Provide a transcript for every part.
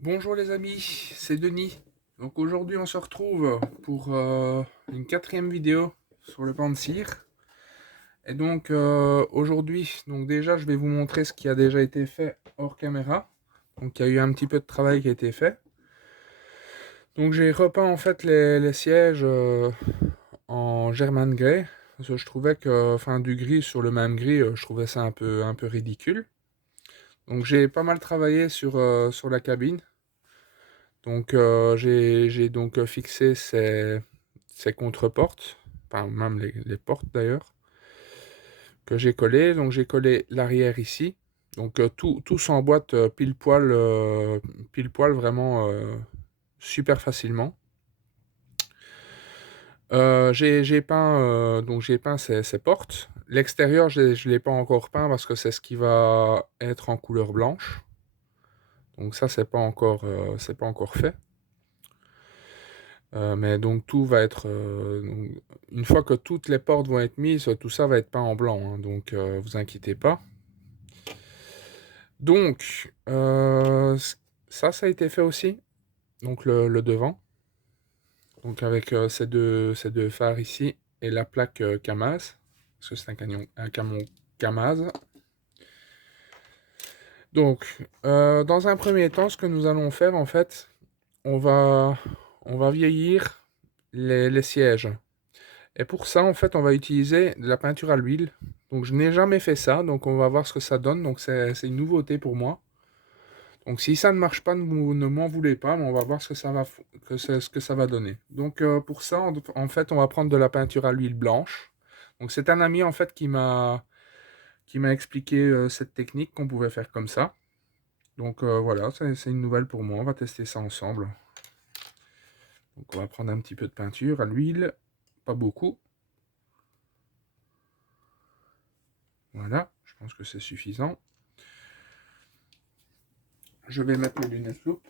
Bonjour les amis, c'est Denis. Donc aujourd'hui on se retrouve pour une quatrième vidéo sur le pan de cire. Et donc aujourd'hui, donc déjà je vais vous montrer ce qui a déjà été fait hors caméra. Donc il y a eu un petit peu de travail qui a été fait. Donc j'ai repeint en fait les sièges en German Grey. Parce que je trouvais que, enfin du gris sur le même gris, je trouvais ça un peu ridicule. Donc j'ai pas mal travaillé sur la cabine. Donc j'ai donc fixé ces contreportes, enfin même les portes d'ailleurs, que j'ai collées. Donc j'ai collé l'arrière ici. Donc tout s'emboîte pile poil vraiment super facilement. J'ai peint donc j'ai peint ces portes. L'extérieur je l'ai pas encore peint parce que c'est ce qui va être en couleur blanche. Donc ça c'est pas encore fait. Mais donc tout va être donc, une fois que toutes les portes vont être mises, tout ça va être peint en blanc, hein, donc vous inquiétez pas. Donc ça a été fait aussi. Donc le devant, donc avec ces deux phares ici et la plaque Kamaz, parce que c'est un camion Kamaz. Donc dans un premier temps, ce que nous allons faire en fait, on va on va vieillir les sièges. Et pour ça, en fait, on va utiliser de la peinture à l'huile. Donc, je n'ai jamais fait ça, donc on va voir ce que ça donne. Donc, c'est une nouveauté pour moi. Donc, si ça ne marche pas, ne m'en voulez pas, mais on va voir ce que ça va, ce que ça va donner. Donc, pour ça, en fait, on va prendre de la peinture à l'huile blanche. Donc, c'est un ami, en fait, qui m'a expliqué cette technique qu'on pouvait faire comme ça. Donc, voilà, c'est une nouvelle pour moi. On va tester ça ensemble. Donc, on va prendre un petit peu de peinture à l'huile, pas beaucoup. Voilà, je pense que c'est suffisant. Je vais mettre mes lunettes loupe.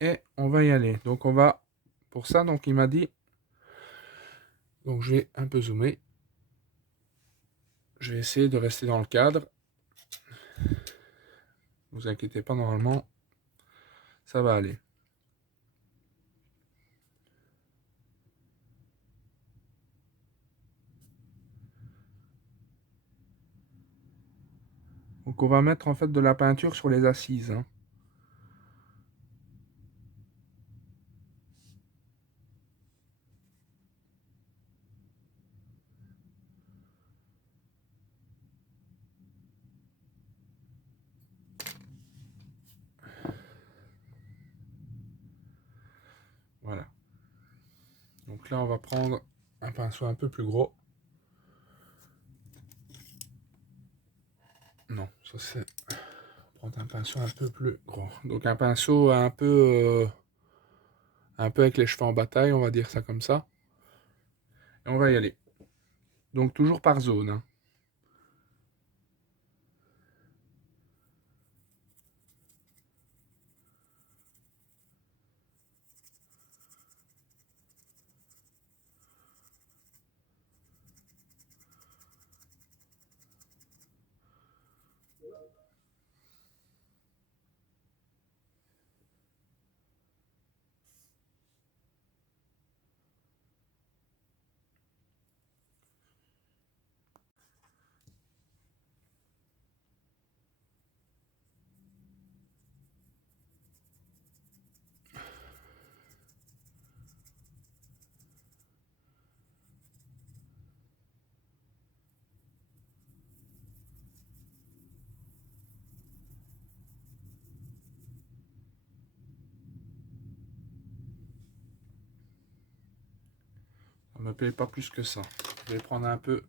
Et on va y aller. Donc on va, pour ça, donc il m'a dit, donc je vais un peu zoomer. Je vais essayer de rester dans le cadre. Vous inquiétez pas, normalement, ça va aller. Donc on va mettre en fait de la peinture sur les assises, hein. Voilà. Donc là, on va prendre un pinceau un peu plus gros. Non, ça c'est... Prendre un pinceau un peu plus gros. Donc un pinceau un peu avec les cheveux en bataille, on va dire ça comme ça. Et on va y aller. Donc toujours par zone, hein. Ça me plaît pas plus que ça. Je vais prendre un peu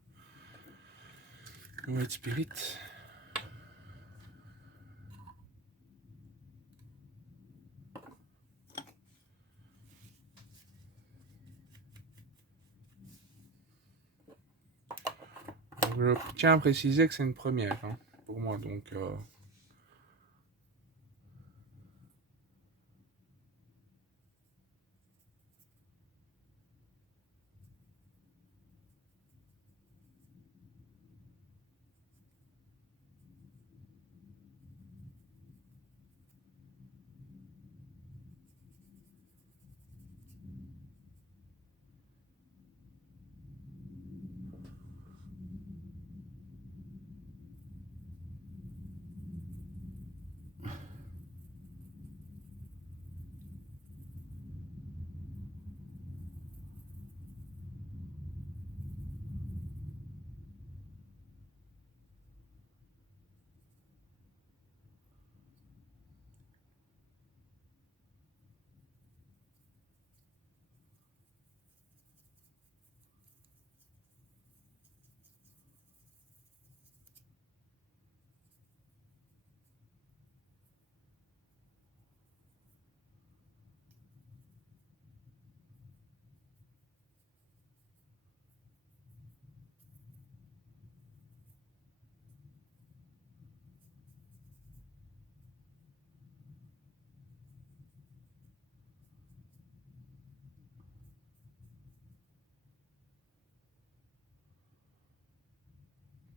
le White Spirit. Je tiens à préciser que c'est une première, hein, pour moi, donc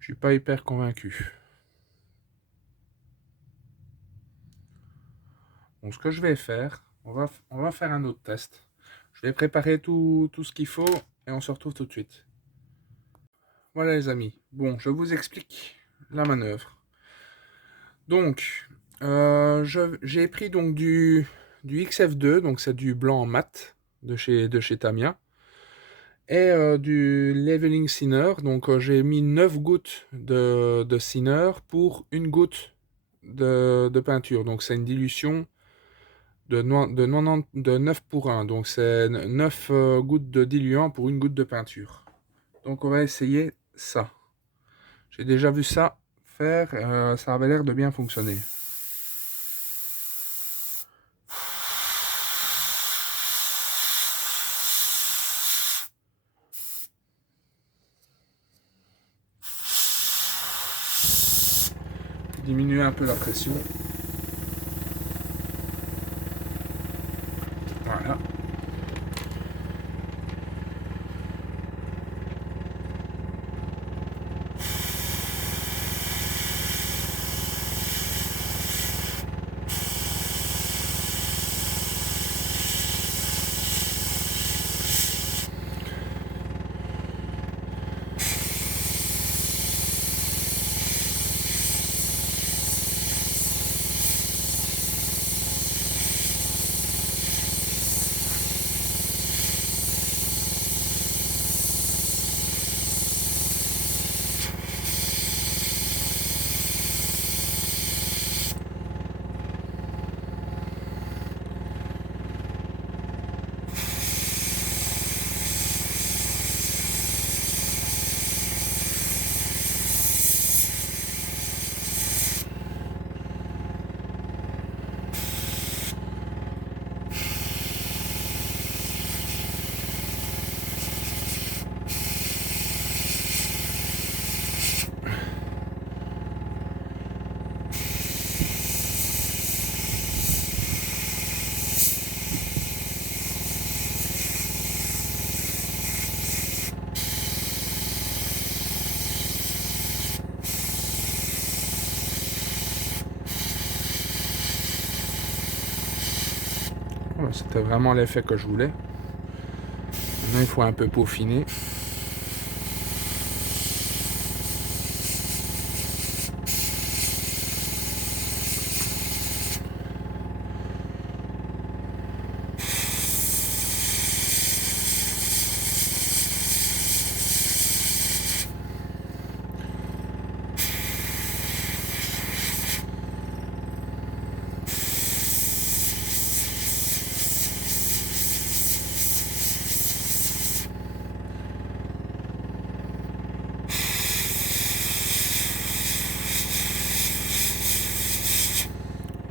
Je suis pas hyper convaincu. Donc ce que je vais faire, on va faire un autre test. Je vais préparer tout ce qu'il faut et on se retrouve tout de suite. Voilà les amis. Bon, je vous explique la manœuvre. Donc, j'ai pris donc du XF2, donc c'est du blanc mat de chez Tamiya. Et du Leveling Thinner, donc j'ai mis 9 gouttes de thinner pour une goutte de peinture. Donc c'est une dilution de 9 pour 1. Donc c'est 9 gouttes de diluant pour une goutte de peinture. Donc on va essayer ça. J'ai déjà vu ça faire, ça avait l'air de bien fonctionner. Diminuer un peu la pression. Voilà. Voilà, c'était vraiment l'effet que je voulais. Maintenant il faut un peu peaufiner.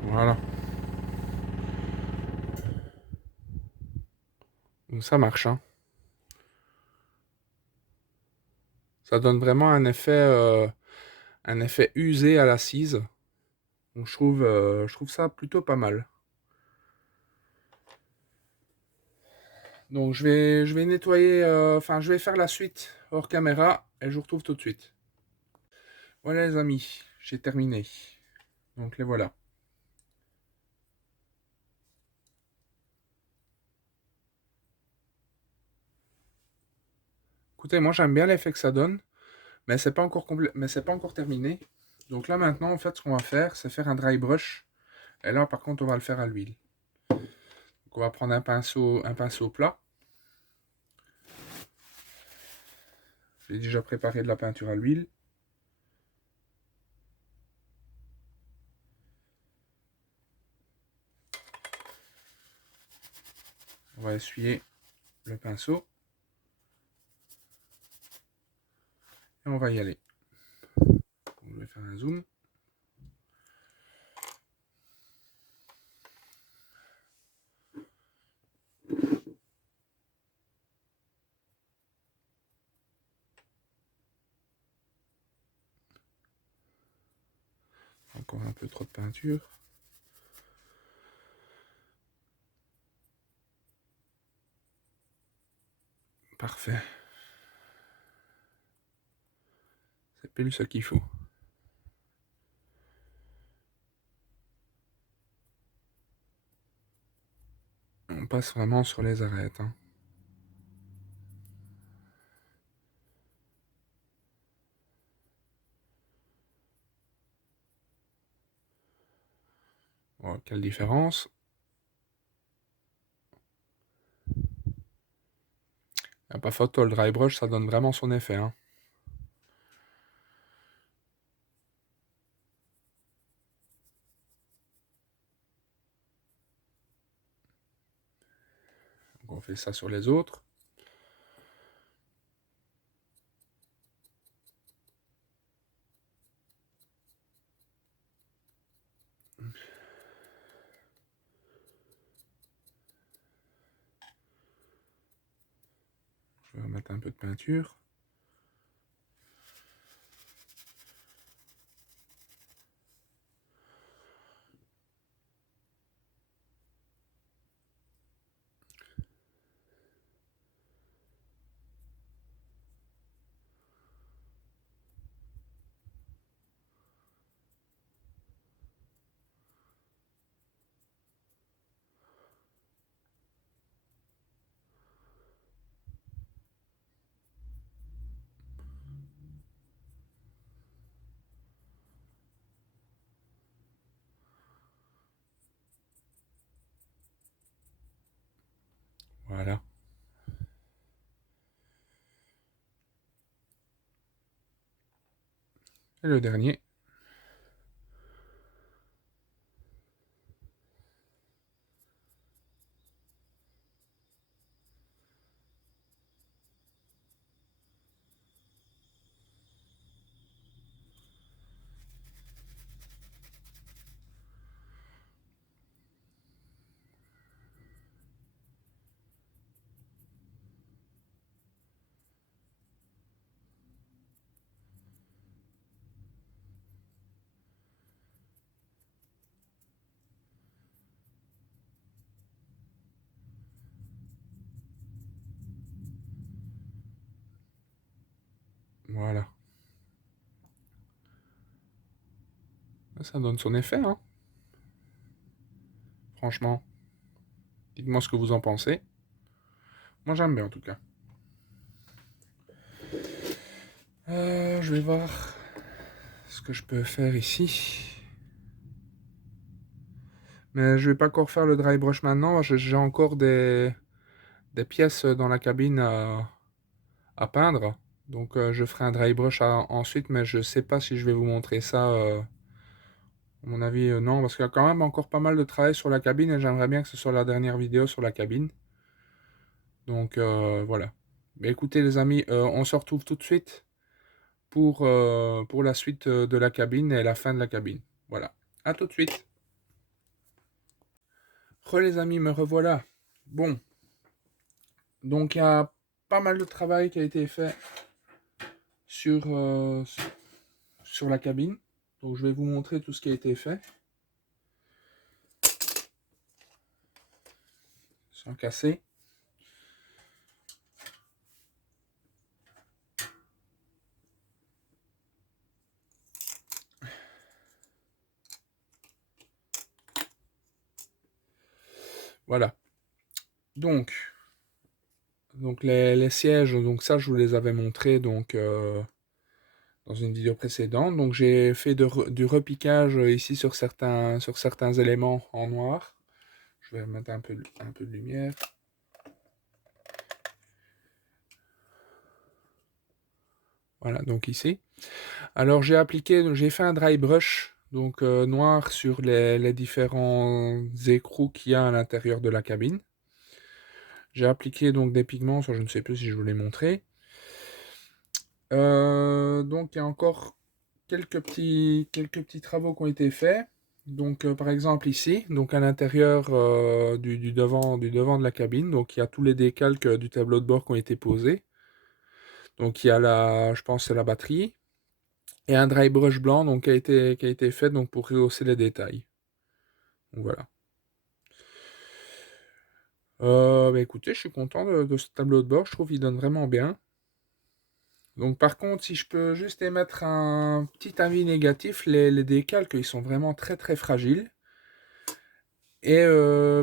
Voilà. Donc ça marche, hein. Ça donne vraiment un effet usé à l'assise. Donc je trouve ça plutôt pas mal. Donc je vais nettoyer, enfin je vais faire la suite hors caméra et je vous retrouve tout de suite. Voilà les amis, j'ai terminé. Donc les voilà. Écoutez, moi j'aime bien l'effet que ça donne, mais c'est pas encore mais c'est pas encore terminé. Donc là maintenant, en fait, ce qu'on va faire, c'est faire un dry brush. Et là, par contre, on va le faire à l'huile. Donc on va prendre un pinceau plat. J'ai déjà préparé de la peinture à l'huile. On va essuyer le pinceau. Et on va y aller. Je vais faire un zoom. Encore un peu trop de peinture. Parfait. C'est pile ce qu'il faut. On passe vraiment sur les arêtes. Hein. Oh, quelle différence. Y a pas photo, le dry brush, ça donne vraiment son effet. Hein. Donc on fait ça sur les autres. Je vais remettre un peu de peinture. Voilà. Et le dernier. Voilà. Ça donne son effet, hein. Franchement. Dites-moi ce que vous en pensez. Moi j'aime bien en tout cas. Je vais voir ce que je peux faire ici. Mais je vais pas encore faire le dry brush maintenant. J'ai encore des pièces dans la cabine à peindre. Donc je ferai un dry brush ensuite, mais je sais pas si je vais vous montrer ça. À mon avis, non, parce qu'il y a quand même encore pas mal de travail sur la cabine et j'aimerais bien que ce soit la dernière vidéo sur la cabine. Donc voilà. Mais écoutez les amis, on se retrouve tout de suite pour la suite de la cabine et la fin de la cabine. Voilà. À tout de suite. Les amis, me revoilà. Bon, donc il y a pas mal de travail qui a été fait sur, sur la cabine. Donc je vais vous montrer tout ce qui a été fait. Sans casser. Voilà. Donc les sièges, donc ça je vous les avais montrés donc, dans une vidéo précédente. Donc j'ai fait du repiquage ici sur certains éléments en noir. Je vais mettre un peu de lumière. Voilà, donc ici. Alors j'ai fait un dry brush, donc noir sur les différents écrous qu'il y a à l'intérieur de la cabine. J'ai appliqué donc des pigments, ça je ne sais plus si je vous l'ai montré. Donc il y a encore quelques petits travaux qui ont été faits. Donc par exemple ici, donc à l'intérieur du devant de la cabine, donc il y a tous les décalques du tableau de bord qui ont été posés. Donc il y a je pense c'est la batterie. Et un dry brush blanc donc, qui a été fait donc, pour rehausser les détails. Donc voilà. Bah, écoutez, je suis content de ce tableau de bord, je trouve qu'il donne vraiment bien. Donc par contre, si je peux juste émettre un petit avis négatif, les décalques, ils sont vraiment très très fragiles. Et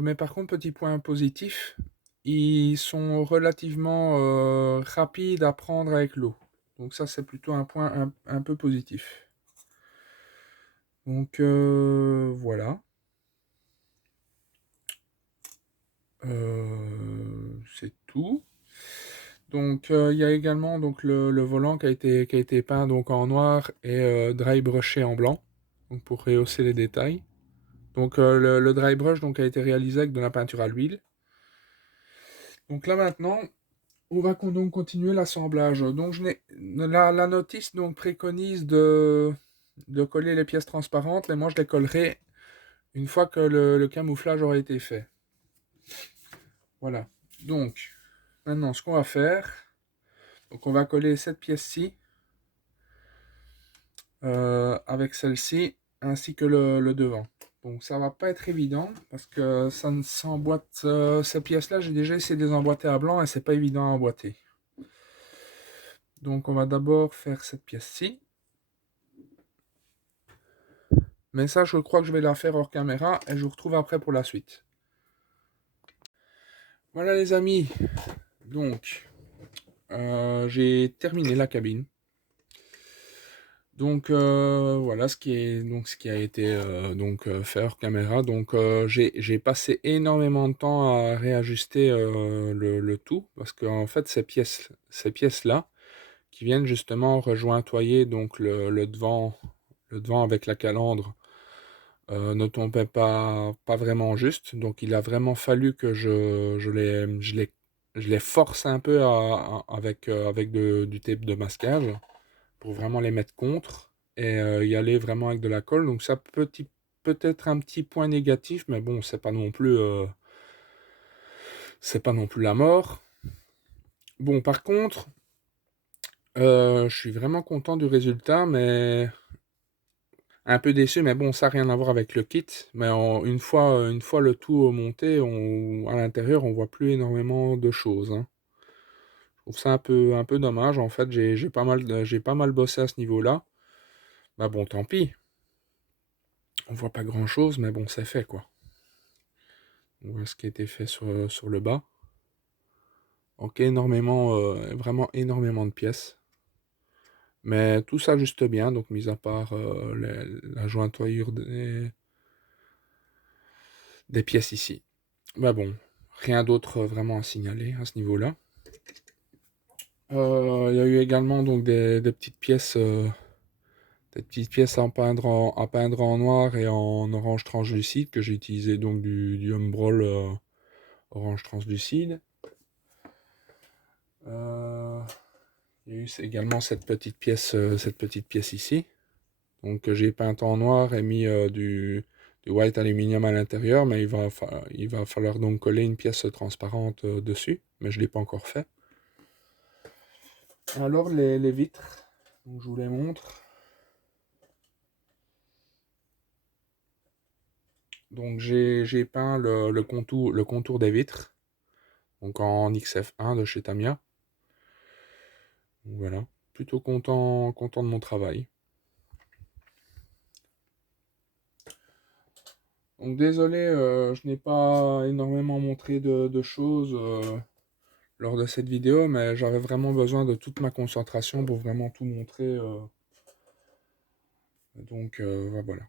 mais par contre, petit point positif, ils sont relativement rapides à prendre avec l'eau. Donc ça, c'est plutôt un point un peu positif. Donc voilà. C'est tout. Donc il y a également donc, le volant qui a été peint donc, en noir et dry brushé en blanc, donc, pour rehausser les détails. Donc le dry brush donc, a été réalisé avec de la peinture à l'huile. Donc là maintenant, on va donc continuer l'assemblage. Donc la notice donc, préconise de coller les pièces transparentes, mais moi je les collerai une fois que le camouflage aura été fait. Voilà. Donc maintenant ce qu'on va faire, donc on va coller cette pièce-ci avec celle-ci ainsi que le devant. Donc ça va pas être évident parce que ça ne s'emboîte. Ces pièces-là, j'ai déjà essayé de les emboîter à blanc et c'est pas évident à emboîter. Donc on va d'abord faire cette pièce-ci. Mais ça, je crois que je vais la faire hors caméra et je vous retrouve après pour la suite. Voilà les amis. Donc j'ai terminé la cabine. Donc voilà ce qui a été fait hors caméra. Donc j'ai passé énormément de temps à réajuster le tout parce qu'en fait ces pièces là qui viennent justement rejointoyer donc le devant avec la calandre ne tombaient pas vraiment juste. Donc il a vraiment fallu que je les force un peu avec du tape de masquage pour vraiment les mettre contre et y aller vraiment avec de la colle. Donc ça peut-être un petit point négatif, mais bon, c'est pas non plus la mort. Bon, par contre, je suis vraiment content du résultat, mais un peu déçu, mais bon, ça n'a rien à voir avec le kit. Mais une fois le tout monté, à l'intérieur, on voit plus énormément de choses, hein. Je trouve ça un peu dommage. En fait, j'ai pas mal bossé à ce niveau-là. Bah bon, tant pis. On voit pas grand chose, mais bon, c'est fait quoi. On voit ce qui a été fait sur le bas. Ok, vraiment énormément de pièces. Mais tout ça juste bien, donc mis à part la jointure des pièces ici. Bah bon, rien d'autre vraiment à signaler à ce niveau-là. Il y a eu également donc des petites pièces à peindre en noir et en orange translucide que j'ai utilisé donc du Humbrol orange translucide. Il y a eu également cette petite pièce ici, donc que j'ai peinte en noir et mis du white aluminium à l'intérieur, mais il va falloir donc coller une pièce transparente dessus, mais je ne l'ai pas encore fait. Alors les vitres, donc je vous les montre. Donc j'ai peint le contour des vitres, donc en XF1 de chez Tamiya. Donc voilà, plutôt content de mon travail. Donc désolé, je n'ai pas énormément montré de choses lors de cette vidéo, mais j'avais vraiment besoin de toute ma concentration pour vraiment tout montrer. Donc voilà.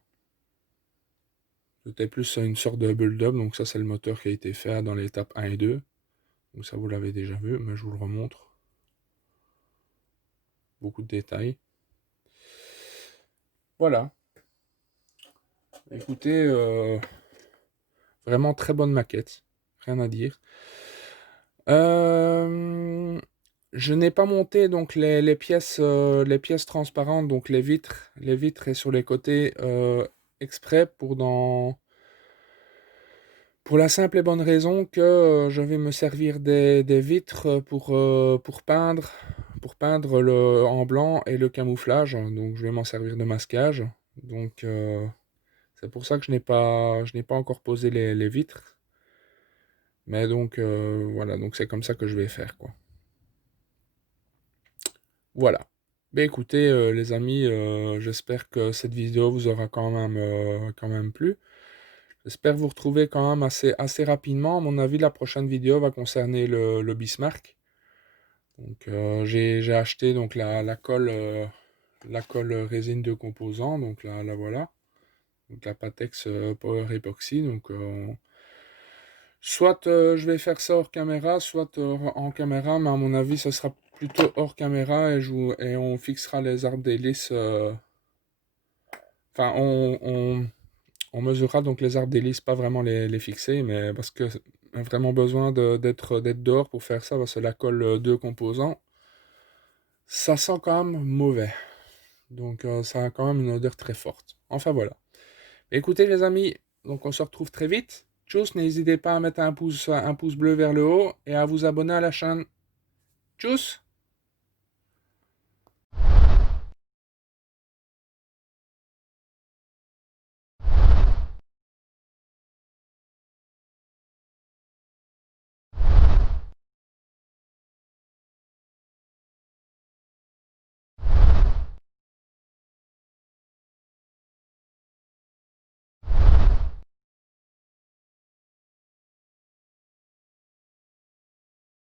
C'était plus une sorte de build-up, donc ça c'est le moteur qui a été fait dans l'étape 1 et 2. Donc ça vous l'avez déjà vu, mais je vous le remontre. Beaucoup de détails. Voilà. Écoutez, vraiment très bonne maquette. Rien à dire. Je n'ai pas monté donc les pièces transparentes, donc les vitres et sur les côtés exprès pour la simple et bonne raison que je vais me servir des vitres pour peindre en blanc et le camouflage. Donc je vais m'en servir de masquage. Donc c'est pour ça que je n'ai pas encore posé les vitres. Mais donc voilà, donc c'est comme ça que je vais faire quoi. Voilà. Ben écoutez, les amis, j'espère que cette vidéo vous aura quand même plu. J'espère vous retrouver quand même assez rapidement. À mon avis, la prochaine vidéo va concerner le Bismarck. Donc, j'ai acheté donc la colle résine de composants. Donc la voilà. Donc la Patex Power Epoxy. Donc, soit je vais faire ça hors caméra, soit en caméra, mais à mon avis, ce sera plutôt hors caméra et on fixera les arbres d'hélice. Enfin, on mesurera donc les arbres d'hélice, pas vraiment les fixer, mais parce que on a vraiment besoin d'être dehors pour faire ça, parce que la colle deux composants, ça sent quand même mauvais. Donc ça a quand même une odeur très forte. Enfin voilà. Écoutez les amis, donc on se retrouve très vite. Tchuss, n'hésitez pas à mettre un pouce bleu vers le haut et à vous abonner à la chaîne. Tchuss!